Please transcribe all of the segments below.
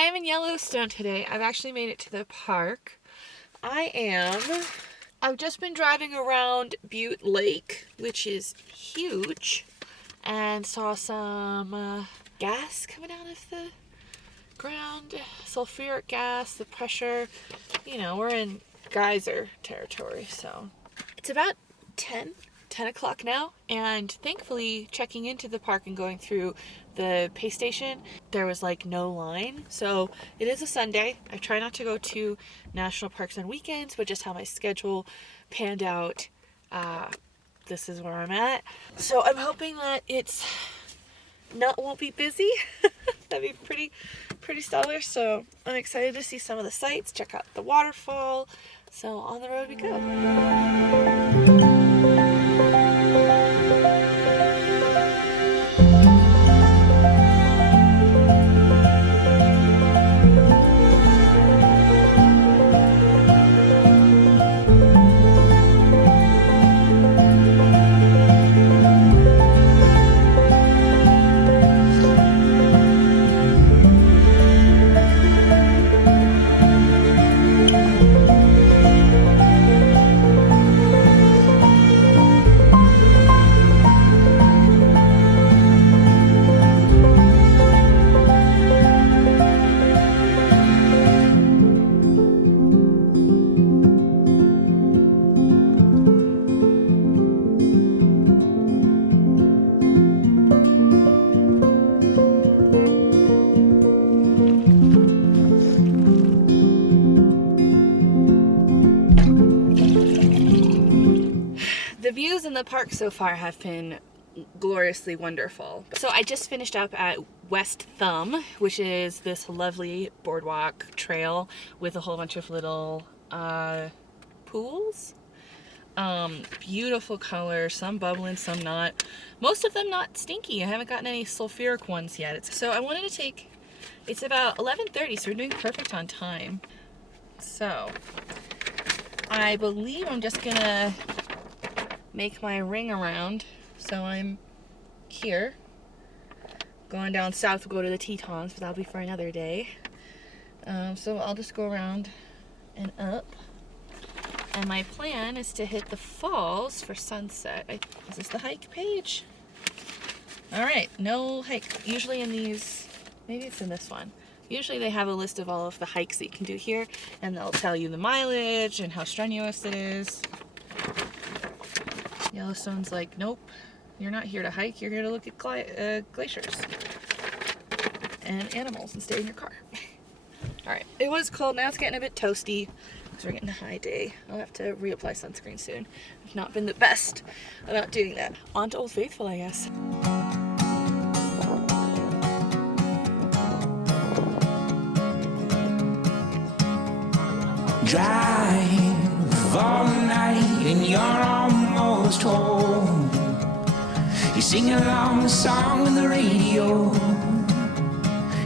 I am in Yellowstone today. I've actually made it to the park. I've just been driving around Butte Lake, which is huge, and saw some gas coming out of the ground, sulfuric gas, the pressure. You know, we're in geyser territory, so it's about 10 o'clock now, and thankfully checking into the park and going through the pay station, there was like no line. So it is a Sunday. I try not to go to national parks on weekends, but just how my schedule panned out, this is where I'm at. So I'm hoping that won't be busy. That'd be pretty stellar. So I'm excited to see some of the sights, check out the waterfall. So on the road we go. The views in the park so far have been gloriously wonderful. So I just finished up at West Thumb, which is this lovely boardwalk trail with a whole bunch of little pools. Beautiful colors, some bubbling, some not. Most of them not stinky. I haven't gotten any sulfuric ones yet. So I wanted to take, it's about 11:30, so we're doing perfect on time. So I believe I'm just gonna make my ring around. So I'm here, going down south, we'll go to the Tetons, but that'll be for another day. So I'll just go around and up, and my plan is to hit the falls for sunset. Is this the hike page? All right, no hike. Usually in these, maybe it's in this one, usually they have a list of all of the hikes that you can do here, and they'll tell you the mileage and how strenuous it is. Yellowstone's like, nope, you're not here to hike, you're here to look at glaciers and animals and stay in your car. All right, it was cold, now it's getting a bit toasty because we're getting a high day. I'll have to reapply sunscreen soon. I've not been the best about doing that. On to Old Faithful, I guess. Drive all night and you're almost home. You sing along the song on the radio.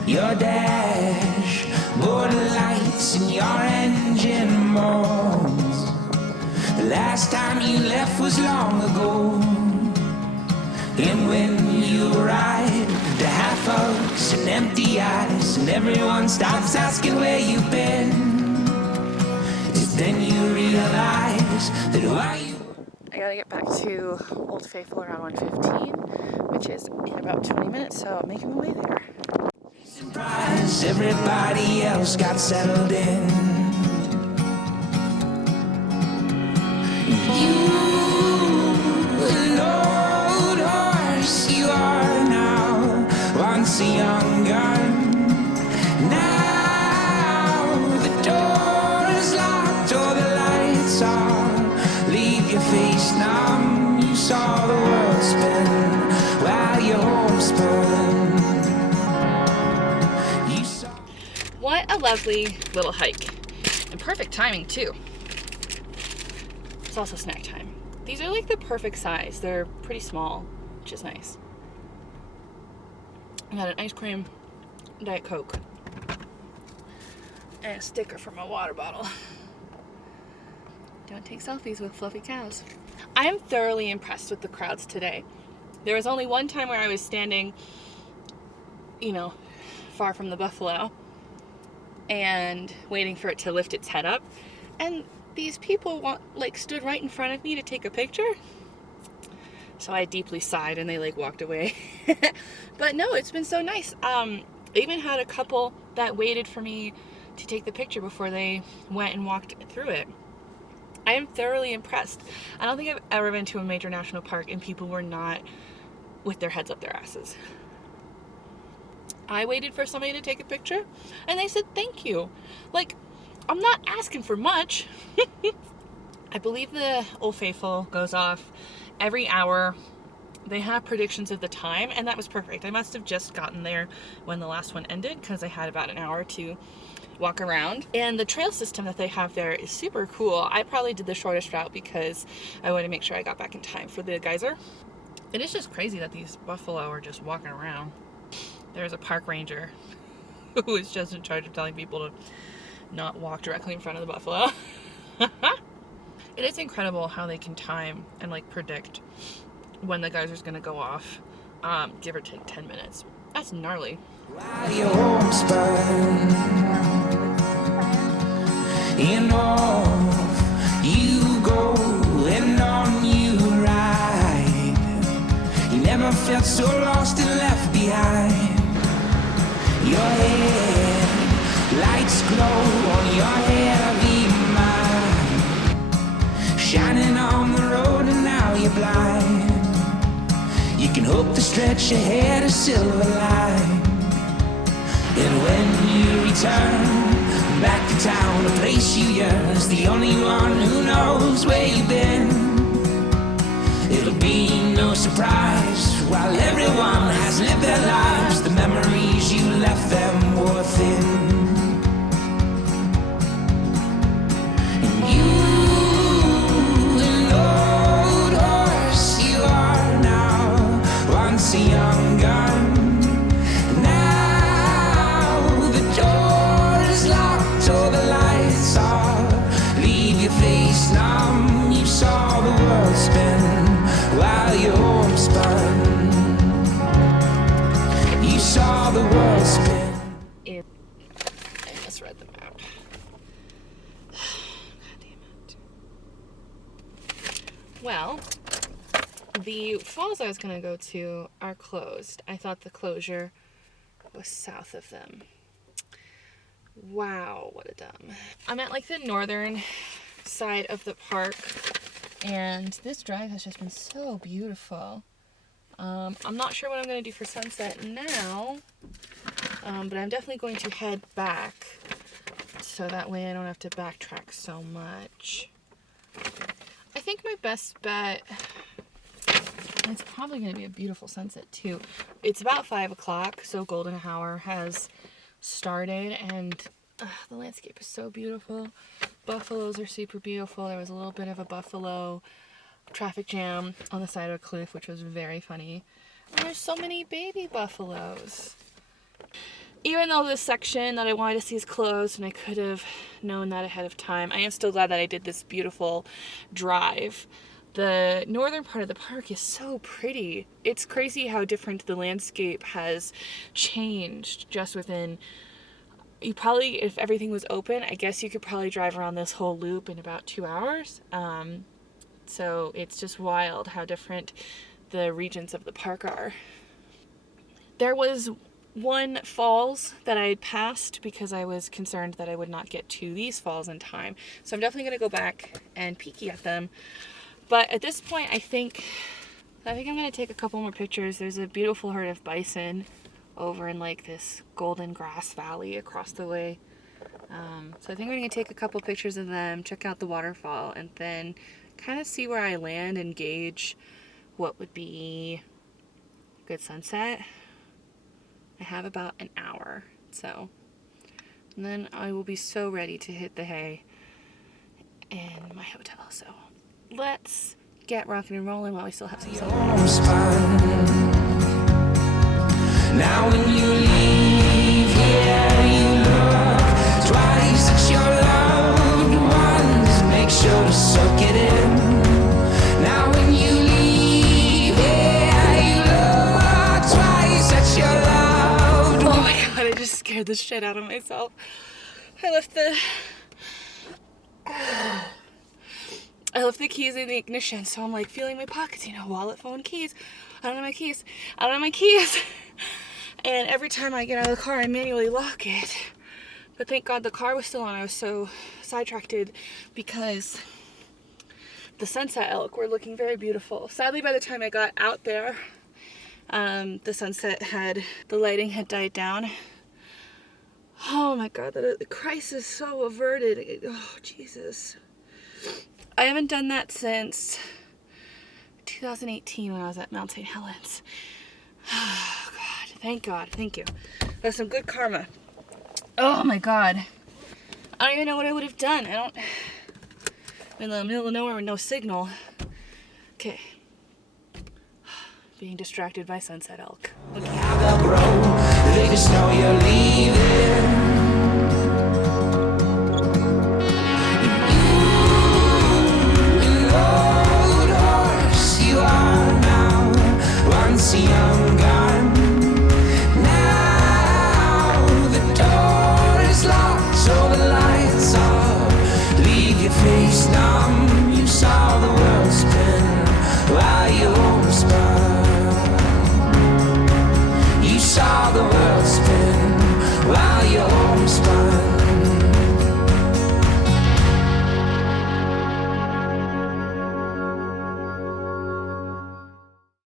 Your dashboard lights and your engine moans. The last time you left was long ago. And when you arrive, the half ups and empty eyes, and everyone stops asking where you've been. Then you realize that why you... I gotta get back to Old Faithful around 1:15, which is in about 20 minutes, so I'm making my way there. Surprise, everybody else got settled in. You, an old horse, you are now once a young gun. Now the door is locked. Leave your face numb. You saw the world spin while your home spun. What a lovely little hike, and perfect timing too. It's also snack time. These are like the perfect size. They're pretty small, which is nice. I got an ice cream, Diet Coke, and a sticker for my water bottle. Don't take selfies with fluffy cows. I am thoroughly impressed with the crowds today. There was only one time where I was standing, far from the buffalo, and waiting for it to lift its head up. And these people stood right in front of me to take a picture. So I deeply sighed and they like walked away. But no, it's been so nice. I even had a couple that waited for me to take the picture before they went and walked through it. I am thoroughly impressed. I don't think I've ever been to a major national park and people were not with their heads up their asses. I waited for somebody to take a picture and they said thank you. Like, I'm not asking for much. I believe the Old Faithful goes off every hour. They have predictions of the time, and that was perfect. I must have just gotten there when the last one ended because I had about an hour to walk around. And the trail system that they have there is super cool. I probably did the shortest route because I wanted to make sure I got back in time for the geyser. It is just crazy that these buffalo are just walking around. There's a park ranger who is just in charge of telling people to not walk directly in front of the buffalo. It is incredible how they can time and like predict when the geyser's gonna go off, give or take 10 minutes. That's gnarly. While your home's burned and off you go and on you ride, you never felt so lost and left behind. Your head lights glow on your heavy mind, shining on the road and now you're blind. You can hope to stretch ahead a silver line. And when you return back to town, a place you yearn, is the only one who knows where you've been. It'll be no surprise, while everyone has lived their lives, the memories you left them within. And you, an old horse you are now, once a young gun. You saw the world spin while your home spun. You saw the world spin. I misread the map. God damn it. Well, the falls I was going to go to are closed. I thought the closure was south of them. Wow, what a dumb. I'm at like the northern side of the park, and this drive has just been so beautiful. I'm not sure what I'm going to do for sunset now, but I'm definitely going to head back so that way I don't have to backtrack so much. I think my best bet, and it's probably going to be a beautiful sunset too, it's about 5 o'clock, so golden hour has started, and the landscape is so beautiful. Buffaloes are super beautiful. There was a little bit of a buffalo traffic jam on the side of a cliff, which was very funny. And there's so many baby buffaloes. Even though this section that I wanted to see is closed and I could have known that ahead of time, I am still glad that I did this beautiful drive. The northern part of the park is so pretty. It's crazy how different the landscape has changed just within. You probably, if everything was open, I guess you could probably drive around this whole loop in about 2 hours. So it's just wild how different the regions of the park are. There was one falls that I had passed because I was concerned that I would not get to these falls in time. So I'm definitely going to go back and peeky at them. But at this point, I think I'm going to take a couple more pictures. There's a beautiful herd of bison over in like this golden grass valley across the way. So I think we're going to take a couple pictures of them, check out the waterfall, and then kind of see where I land and gauge what would be a good sunset. I have about an hour, so, and then I will be so ready to hit the hay in my hotel. So let's get rocking and rolling while we still have some sun. Now when you leave here, you look twice at your loved ones. Make sure to soak it in. Now when you leave here, you look twice at your loved ones. Oh my god, I just scared the shit out of myself. I left the keys in the ignition, so I'm like feeling my pockets, wallet, phone, keys. I don't have my keys. I don't have my keys. And every time I get out of the car, I manually lock it. But thank God the car was still on. I was so sidetracked because the sunset elk were looking very beautiful. Sadly, by the time I got out there, the lighting had died down. Oh my God, the Christ is so averted. Oh, Jesus. I haven't done that since 2018 when I was at Mount St. Helens. Oh God, thank you. That's some good karma. Oh my God. I don't even know what I would have done. I'm in the middle of nowhere with no signal. Okay. Being distracted by sunset elk. Okay. They'll grow, they just know you're leaving. Once a young gun, now the door is locked, so the lights off. Leave your face numb. You saw the world spin while you almost spun. You saw the world spin while